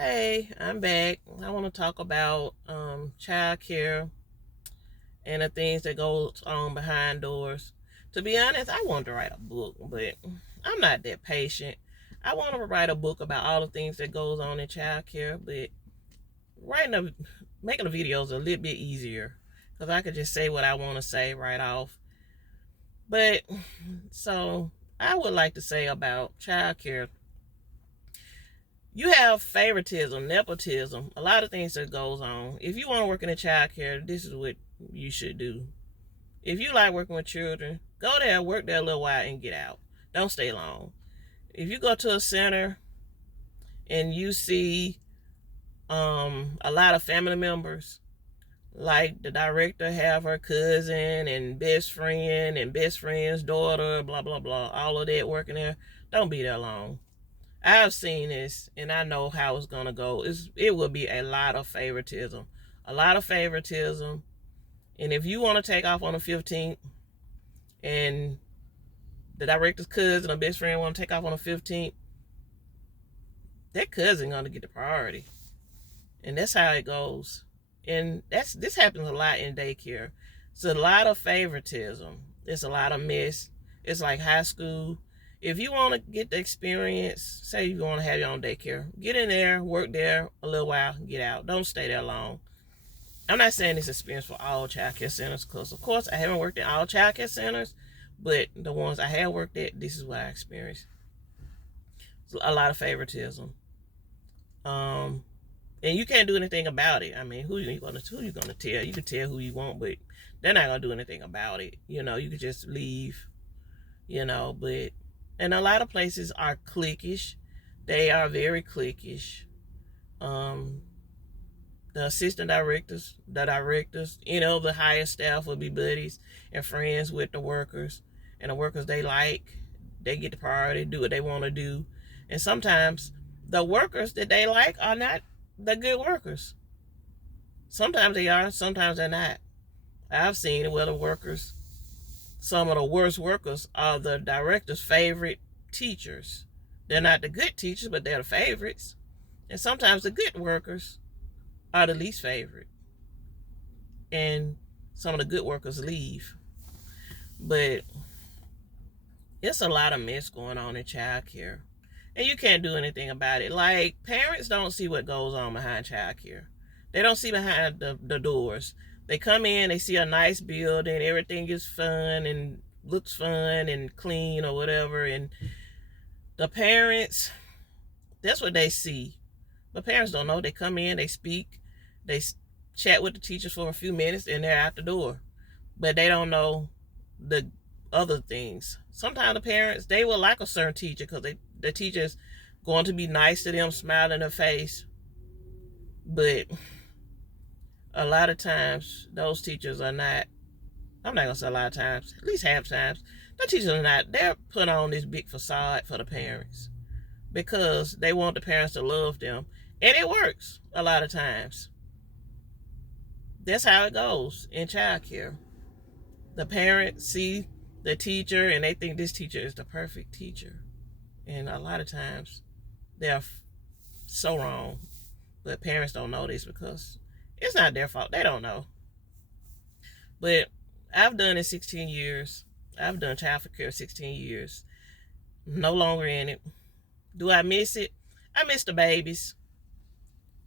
Hey, I'm back. I want to talk about childcare and the things that goes on behind doors. To be honest, I wanted to write a book, but I'm not that patient. I want to write a book about all the things that goes on in childcare, but writing a making a video is a little bit easier because I could just say what I want to say right off. But so I would like to say about childcare, you have favoritism, nepotism, a lot of things that goes on. If you want to work in a child care, this is what you should do. If you like working with children, go there, work there a little while, and get out. Don't stay long. If you go to a center and you see a lot of family members, like the director have her cousin and best friend and best friend's daughter, blah blah blah, all of that working there, don't be there long. I've seen this and I know how it's gonna go. It will be a lot of favoritism. A lot of favoritism. And if you want to take off on the 15th and the director's cousin or best friend want to take off on the 15th, that cousin gonna get the priority. And that's how it goes. And this happens a lot in daycare. It's a lot of favoritism. It's a lot of mess. It's like high school. If you want to get the experience, say you want to have your own daycare, get in there, work there a little while, get out. Don't stay there long. I'm not saying this experience for all childcare centers, because of course I haven't worked in all childcare centers, but the ones I have worked at, this is what I experienced. A lot of favoritism. And you can't do anything about it. I mean, who you gonna tell? You can tell who you want, but they're not gonna do anything about it. You could just leave. But and a lot of places are cliquish. They are very cliquish. The assistant directors, the directors, the higher staff will be buddies and friends with the workers, and the workers they get the priority, do what they want to do, and sometimes the workers that they like are not the good workers. Sometimes they are, sometimes they're not. I've seen where the workers, some of the worst workers, are the director's favorite teachers. They're not the good teachers, but they're the favorites. And sometimes the good workers are the least favorite. And some of the good workers leave. But it's a lot of mess going on in childcare. And you can't do anything about it. Like, parents don't see what goes on behind childcare. They don't see behind the doors. They come in, they see a nice building, everything is fun and looks fun and clean or whatever. And the parents, that's what they see. But parents don't know. They come in, they speak, they chat with the teachers for a few minutes, and they're out the door. But they don't know the other things. Sometimes the parents, they will like a certain teacher because the teacher's going to be nice to them, smile in their face. But a lot of times, those teachers are not, I'm not going to say a lot of times, at least half times, the teachers are not, they're putting on this big facade for the parents because they want the parents to love them. And it works a lot of times. That's how it goes in childcare. The parents see the teacher and they think this teacher is the perfect teacher. And a lot of times they're so wrong. But parents don't know this because it's not their fault. They don't know. But I've done it 16 years. I've done child care 16 years. No longer in it. Do I miss it? I miss the babies.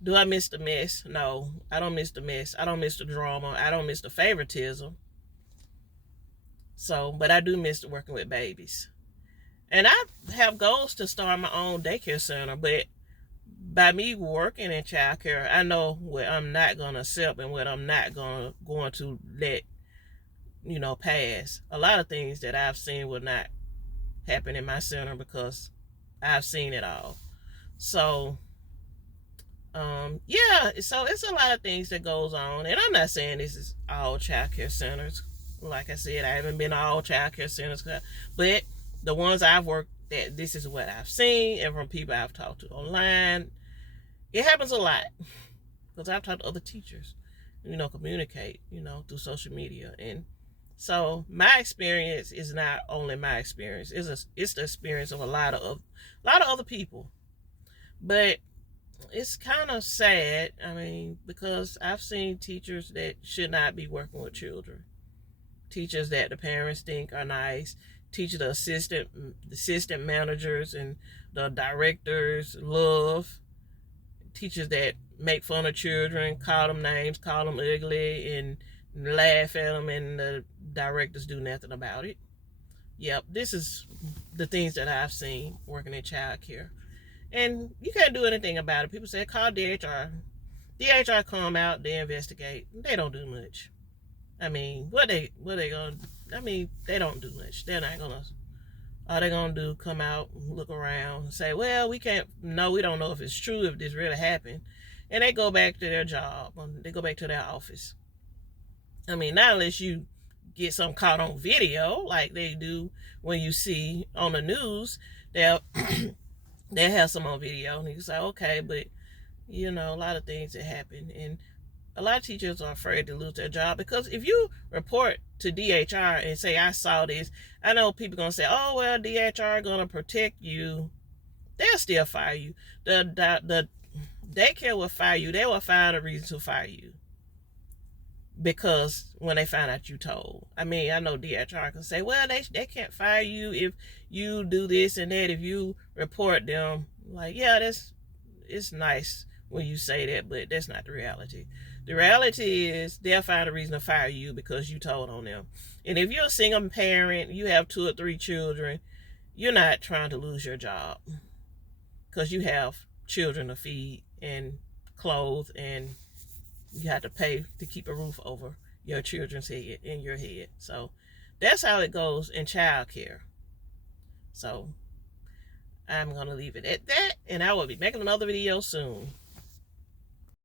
Do I miss the mess? No, I don't miss the mess. I don't miss the drama. I don't miss the favoritism. So, but I do miss working with babies. And I have goals to start my own daycare center, but by me working in childcare, I know what I'm not going to accept and what I'm not going to let, pass. A lot of things that I've seen will not happen in my center because I've seen it all. So, so it's a lot of things that goes on. And I'm not saying this is all childcare centers. Like I said, I haven't been to all childcare centers, but the ones I've worked at, this is what I've seen, and from people I've talked to online, it happens a lot because I've talked to other teachers, communicate, through social media. And so my experience is not only my experience; it's the experience of a lot of other people. But it's kind of sad. I mean, because I've seen teachers that should not be working with children. Teachers that the parents think are nice. Teachers, the assistant managers and the directors love. Teachers that make fun of children, call them names, call them ugly, and laugh at them, and the directors do nothing about it. Yep, this is the things that I've seen working in childcare. And you can't do anything about it. People say, call DHR. DHR come out, they investigate. They don't do much. I mean, what they gonna, I mean, they don't do much. They're not gonna, all they're gonna do, come out, look around, and say, well, we can't, no, we don't know if it's true, if this really happened. And they go back to their job, they go back to their office. I mean, not unless you get something caught on video, like they do when you see on the news, they'll have some on video, and you say, okay, but you know, a lot of things that happen, and a lot of teachers are afraid to lose their job, because if you report to DHR and say, I saw this, I know people are going to say, oh, well, DHR are going to protect you. They'll still fire you. The daycare will fire you. They will find a reason to fire you, because when they find out you told. I mean, I know DHR can say, well, they can't fire you if you do this and that, if you report them. Like, yeah, it's nice when you say that, but that's not the reality. The reality is they'll find a reason to fire you because you told on them. And if you're a single parent, you have 2 or 3 children, you're not trying to lose your job, because you have children to feed and clothe, and you have to pay to keep a roof over your children's head, in your head. So that's how it goes in childcare. So I'm going to leave it at that, and I will be making another video soon.